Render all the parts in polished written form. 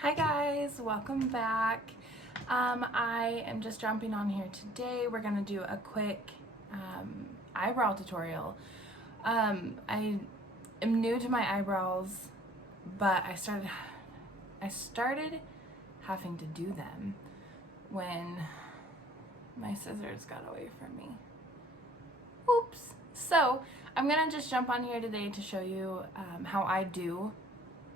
Hi guys, welcome back. I am just jumping on here today. We're gonna do a quick eyebrow tutorial. I am new to my eyebrows, but I started having to do them when my scissors got away from me. Oops. So I'm gonna just jump on here today to show you how I do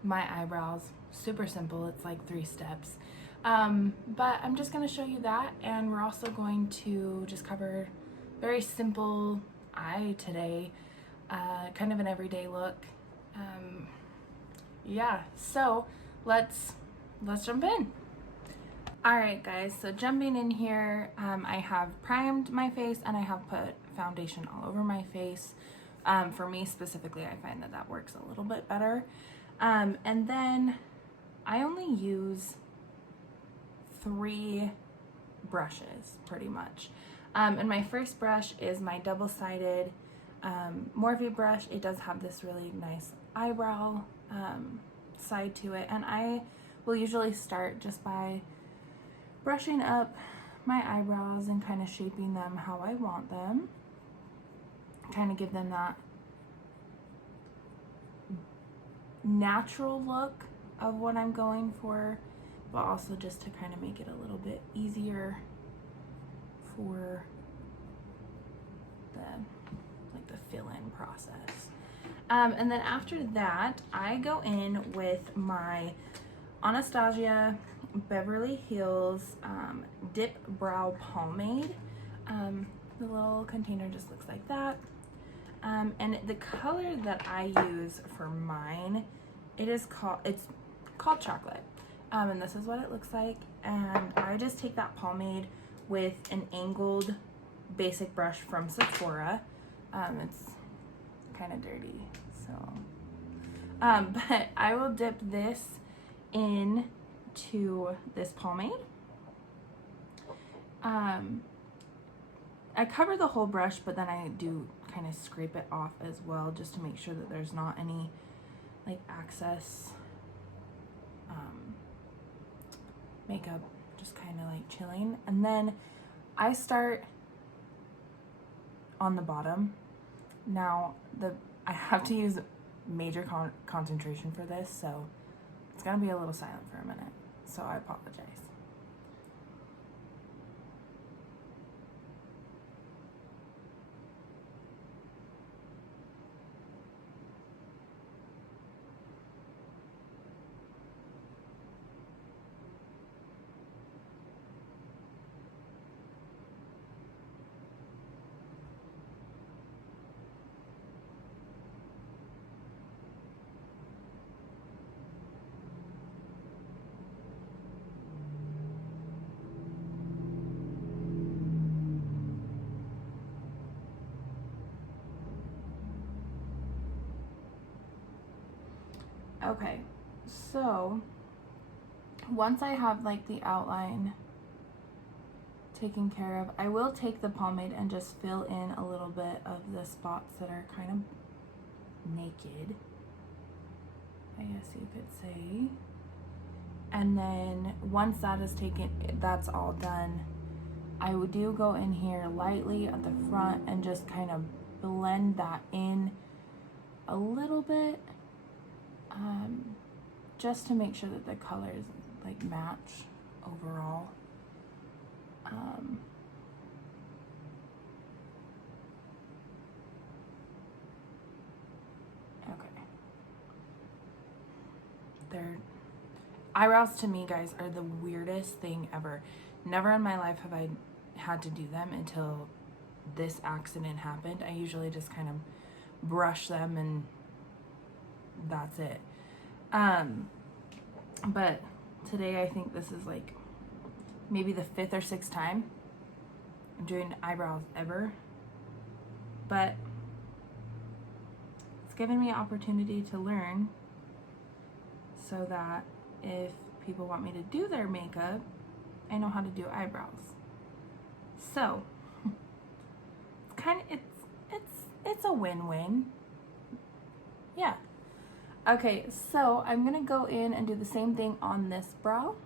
my eyebrows. Super simple, it's like 3 steps. But I'm just gonna show you that, and we're also going to just cover very simple eye today, kind of an everyday look. Yeah, so let's jump in. Alright guys, so jumping in here, I have primed my face and I have put foundation all over my face. For me specifically, I find that works a little bit better. And then I only use 3 brushes pretty much. And my first brush is my double-sided Morphe brush. It does have this really nice eyebrow side to it, and I will usually start just by brushing up my eyebrows and kind of shaping them how I want them, kind of give them that natural look of what I'm going for, but also just to kind of make it a little bit easier for the fill-in process. And then after that, I go in with my Anastasia Beverly Hills Dip Brow Pomade. The little container just looks like that. And the color that I use for mine, it's called Chocolate. And this is what it looks like. And I just take that pomade with an angled basic brush from Sephora. It's kind of dirty, so. But I will dip this into this pomade. I cover the whole brush, but then I do kind of scrape it off as well, just to make sure that there's not any like excess makeup just kind of like chilling. And then I start on the bottom. Now I have to use major concentration for this, so it's gonna be a little silent for a minute, so I apologize. Okay, so once I have like the outline taken care of, I will take the pomade and just fill in a little bit of the spots that are kind of naked, I guess you could say. And then once that is taken, that's all done, I do go in here lightly at the front and just kind of blend that in a little bit, just to make sure that the colors like match overall. Okay. Eyebrows to me, guys, are the weirdest thing ever. Never in my life have I had to do them until this accident happened. I usually just kind of brush them and that's it. But today I think this is like maybe the 5th or 6th time I'm doing eyebrows ever. But it's given me an opportunity to learn, so that if people want me to do their makeup, I know how to do eyebrows. So it's a win-win. Yeah. Okay, so I'm gonna go in and do the same thing on this brow.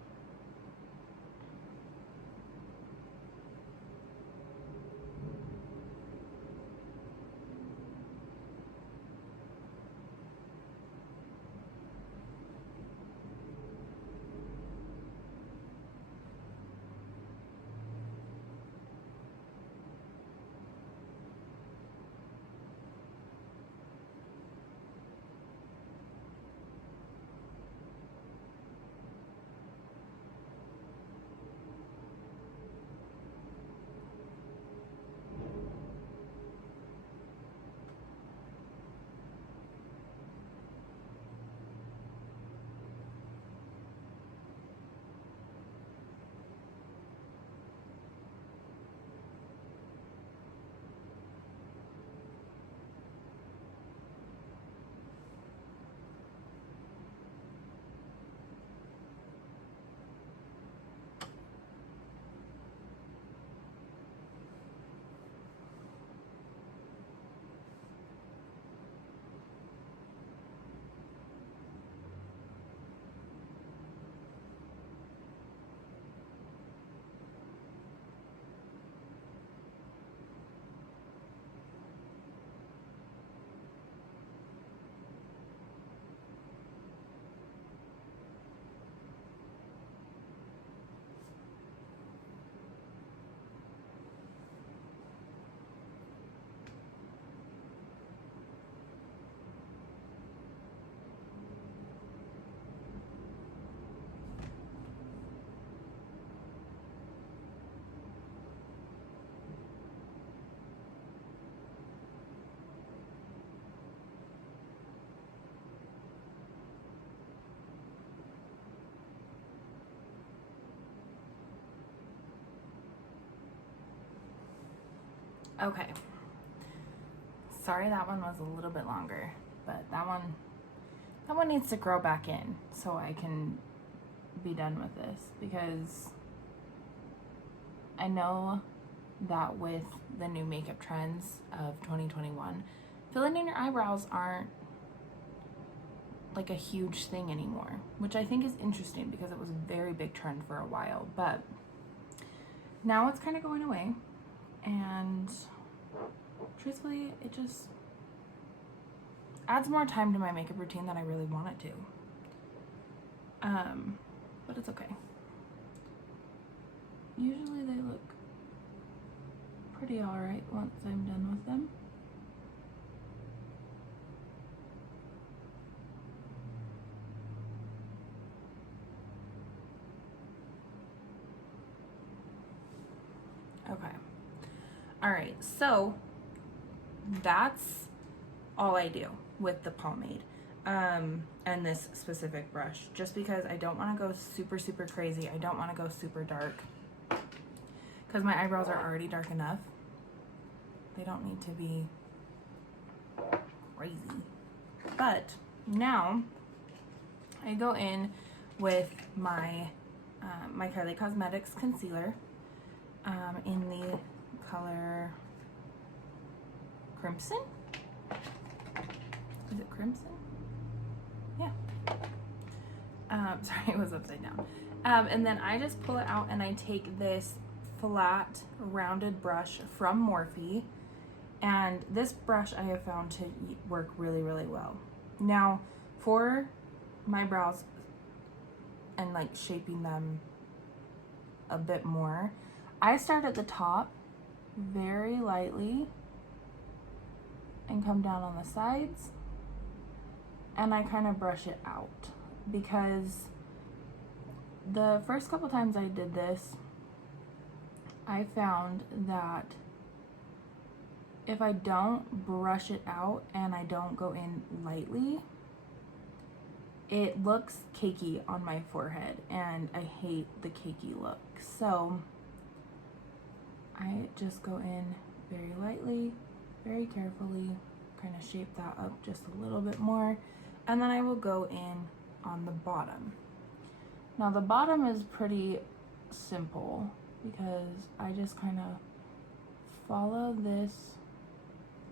Okay. Sorry that one was a little bit longer, but that one needs to grow back in so I can be done with this, because I know that with the new makeup trends of 2021, filling in your eyebrows aren't like a huge thing anymore, which I think is interesting because it was a very big trend for a while, but now it's kind of going away, and truthfully, it just adds more time to my makeup routine than I really want it to. But it's okay. Usually they look pretty alright once I'm done with them. Okay. Alright, so that's all I do with the pomade and this specific brush, just because I don't want to go super crazy. I don't want to go super dark because my eyebrows are already dark enough. They don't need to be crazy. But now I go in with my my Kylie Cosmetics concealer in the color Crimson. Is it Crimson? Yeah. Sorry, it was upside down. And then I just pull it out and I take this flat, rounded brush from Morphe. And this brush I have found to work really well. Now, for my brows and like shaping them a bit more, I start at the top very lightly and come down on the sides, and I kind of brush it out, because the first couple times I did this, I found that if I don't brush it out and I don't go in lightly, it looks cakey on my forehead, and I hate the cakey look. So I just go in very lightly, very carefully, kind of shape that up just a little bit more, and then I will go in on the bottom. Now the bottom is pretty simple because I just kind of follow this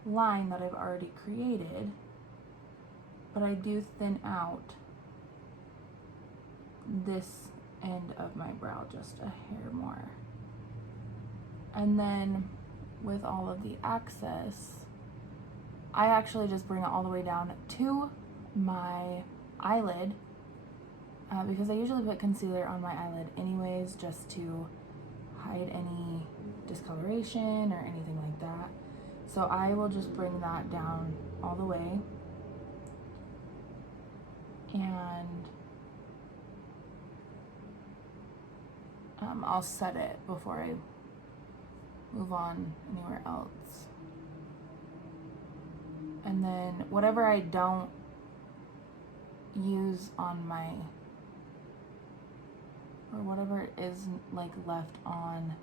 line that I've already created but I do thin out this end of my brow just a hair more. And then with all of the excess, I actually just bring it all the way down to my eyelid because I usually put concealer on my eyelid anyways, just to hide any discoloration or anything like that. So I will just bring that down all the way, and I'll set it before I move on anywhere else. And then whatever I don't use on my, or whatever is like left on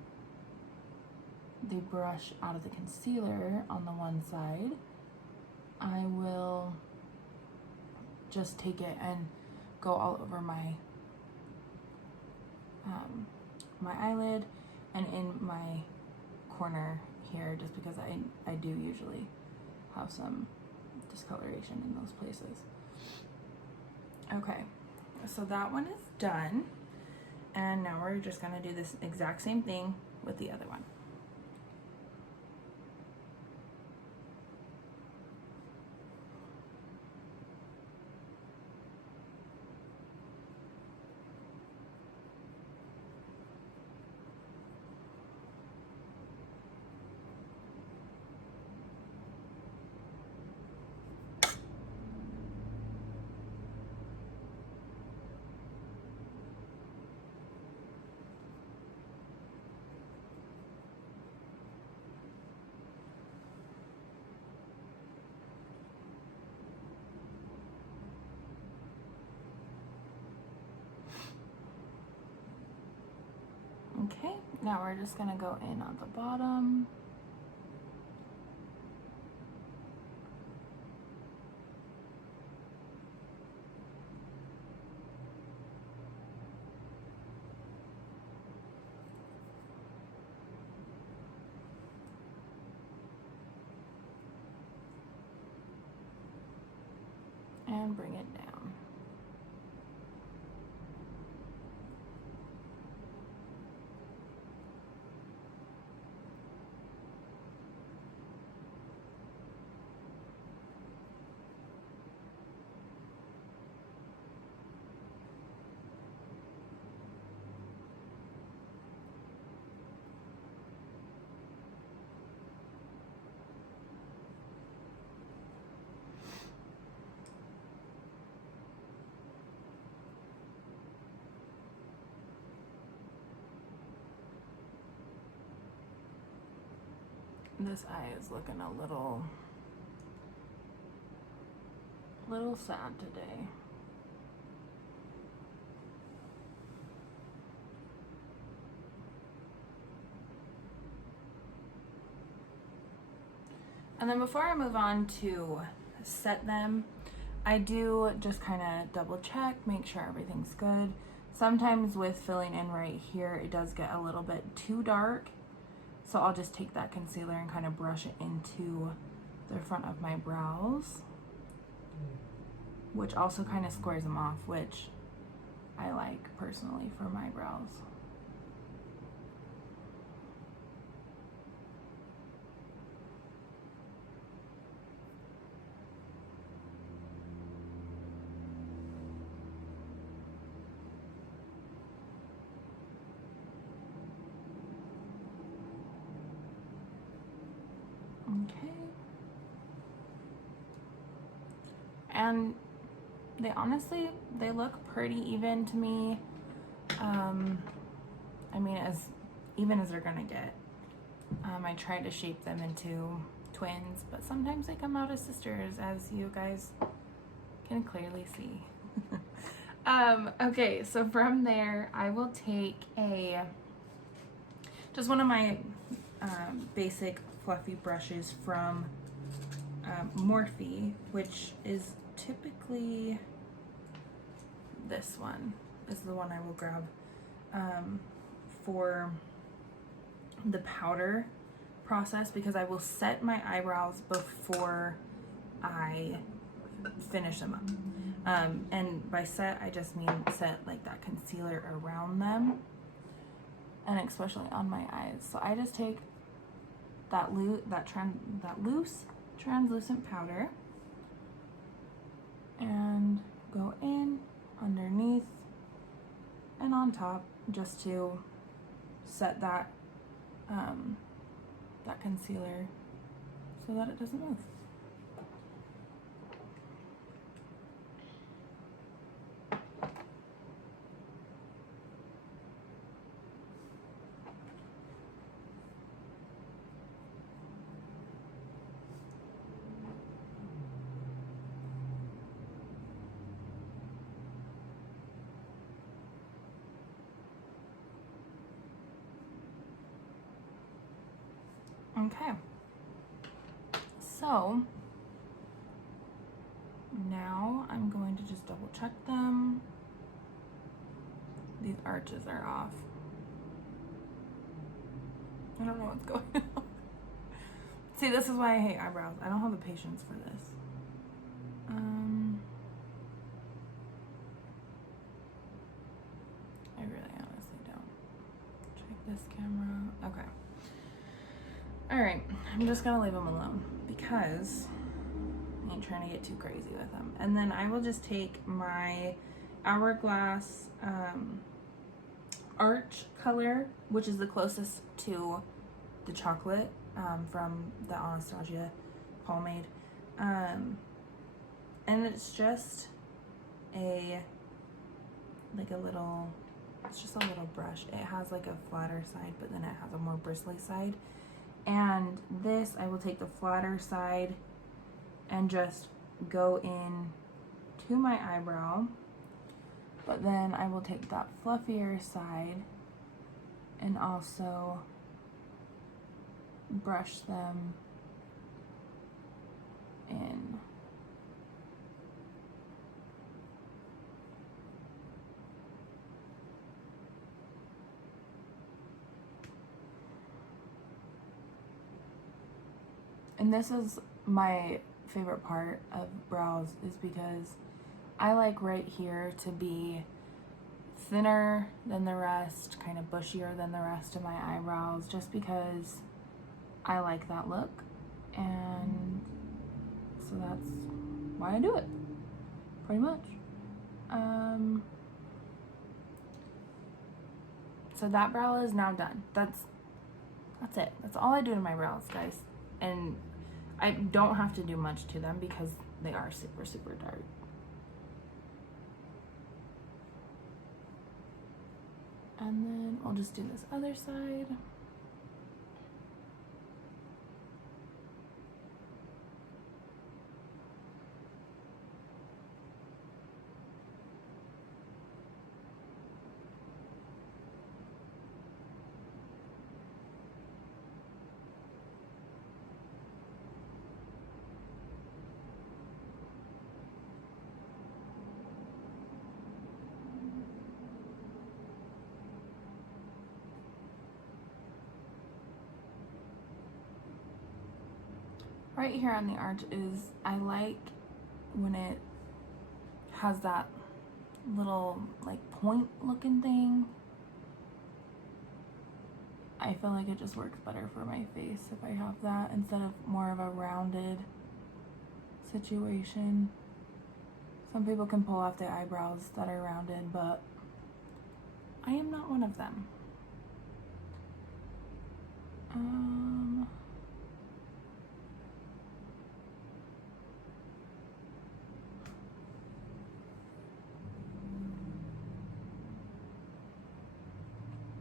the brush out of the concealer on the one side, I will just take it and go all over my my eyelid and in my corner here, just because I do usually have some discoloration in those places. Okay, so that one is done, and now we're just gonna do this exact same thing with the other one. Okay, now we're just gonna go in on the bottom. And bring it down. This eye is looking a little sad today. And then before I move on to set them, I do just kind of double check, make sure everything's good. Sometimes with filling in right here, it does get a little bit too dark. So I'll just take that concealer and kind of brush it into the front of my brows, which also kind of squares them off, which I like personally for my brows. Okay. And they look pretty even to me. I mean, as even as they're gonna get. I tried to shape them into twins, but sometimes they come out as sisters, as you guys can clearly see. Okay, so from there, I will take just one of my basic fluffy brushes from Morphe, which is typically this one is the one I will grab for the powder process, because I will set my eyebrows before I finish them up. And by set, I just mean set like that concealer around them, and especially on my eyes. So I just take that loose translucent powder and go in underneath and on top, just to set that that concealer so that it doesn't move. Okay, so now I'm going to just double check them. These arches are off. I don't know what's going on. See, this is why I hate eyebrows. I don't have the patience for this. I really honestly don't. Check this camera. Okay. Alright, I'm just gonna leave them alone because I ain't trying to get too crazy with them. And then I will just take my Hourglass Arch color, which is the closest to the chocolate from the Anastasia pomade. And it's just it's just a little brush. It has like a flatter side, but then it has a more bristly side. And this, I will take the flatter side and just go in to my eyebrow, but then I will take that fluffier side and also brush them in. And this is my favorite part of brows, is because I like right here to be thinner than the rest, kind of bushier than the rest of my eyebrows, just because I like that look. And so that's why I do it, pretty much. So that brow is now done. That's it. That's all I do to my brows, guys. And I don't have to do much to them because they are super, super dark. And then I'll just do this other side. Right here on the arch is, I like when it has that little like point looking thing. I feel like it just works better for my face if I have that instead of more of a rounded situation. Some people can pull off the eyebrows that are rounded, but I am not one of them.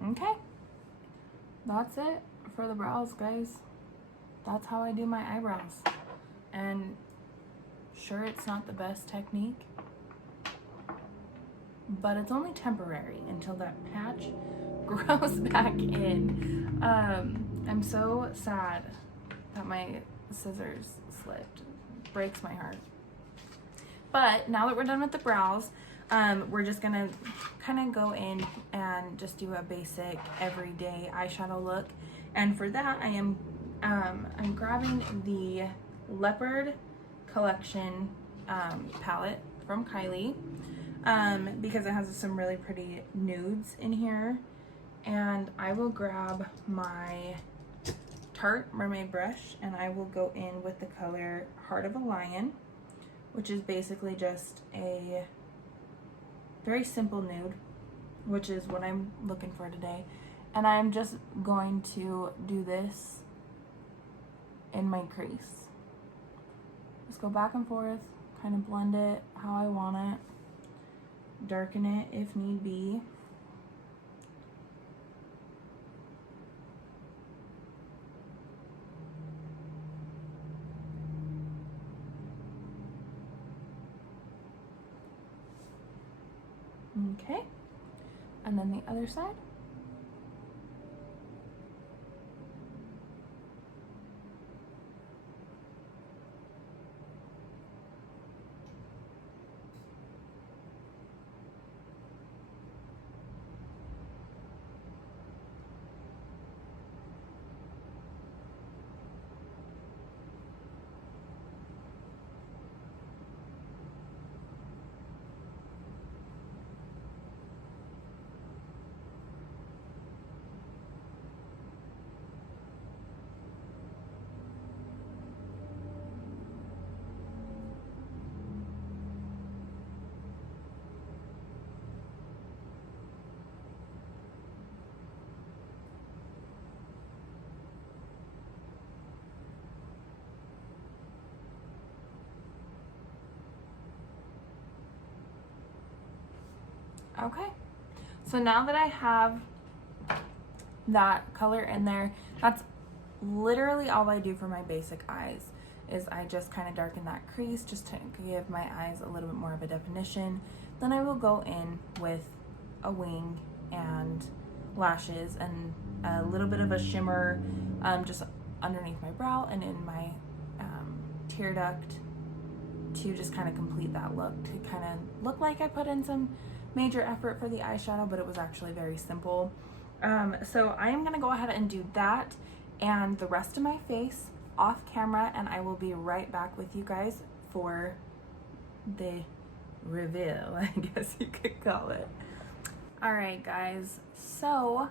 Okay, that's it for the brows, guys. That's how I do my eyebrows. And sure, it's not the best technique, but it's only temporary until that patch grows back in. I'm so sad that my scissors slipped. It breaks my heart. But now that we're done with the brows, we're just gonna kind of go in and just do a basic everyday eyeshadow look. And for that, I'm grabbing the Leopard Collection palette from Kylie because it has some really pretty nudes in here. And I will grab my Tarte Mermaid brush and I will go in with the color Heart of a Lion, which is basically just a very simple nude, which is what I'm looking for today. And I'm just going to do this in my crease. Just go back and forth, kind of blend it how I want it, darken it if need be. Okay, and then the other side. Okay, so now that I have that color in there, that's literally all I do for my basic eyes, is I just kind of darken that crease just to give my eyes a little bit more of a definition. Then I will go in with a wing and lashes and a little bit of a shimmer just underneath my brow and in my tear duct to just kind of complete that look, to kind of look like I put in some major effort for the eyeshadow, but it was actually very simple. So I am gonna go ahead and do that and the rest of my face off camera, and I will be right back with you guys for the reveal, I guess you could call it. All right guys, so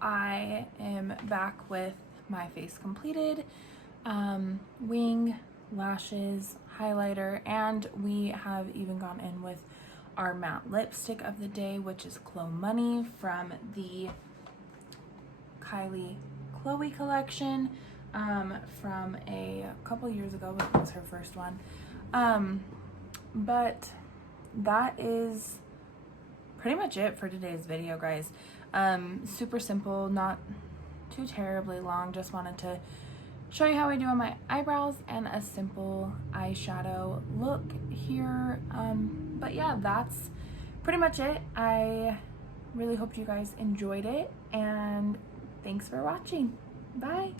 I am back with my face completed, wing, lashes, highlighter, and we have even gone in with our matte lipstick of the day, which is Chloe Money from the Kylie Chloe collection from a couple years ago. It was her first one. But that is pretty much it for today's video, guys. Super simple, not too terribly long. Just wanted to show you how I do on my eyebrows and a simple eyeshadow look here. But yeah, that's pretty much it. I really hope you guys enjoyed it, and thanks for watching. Bye.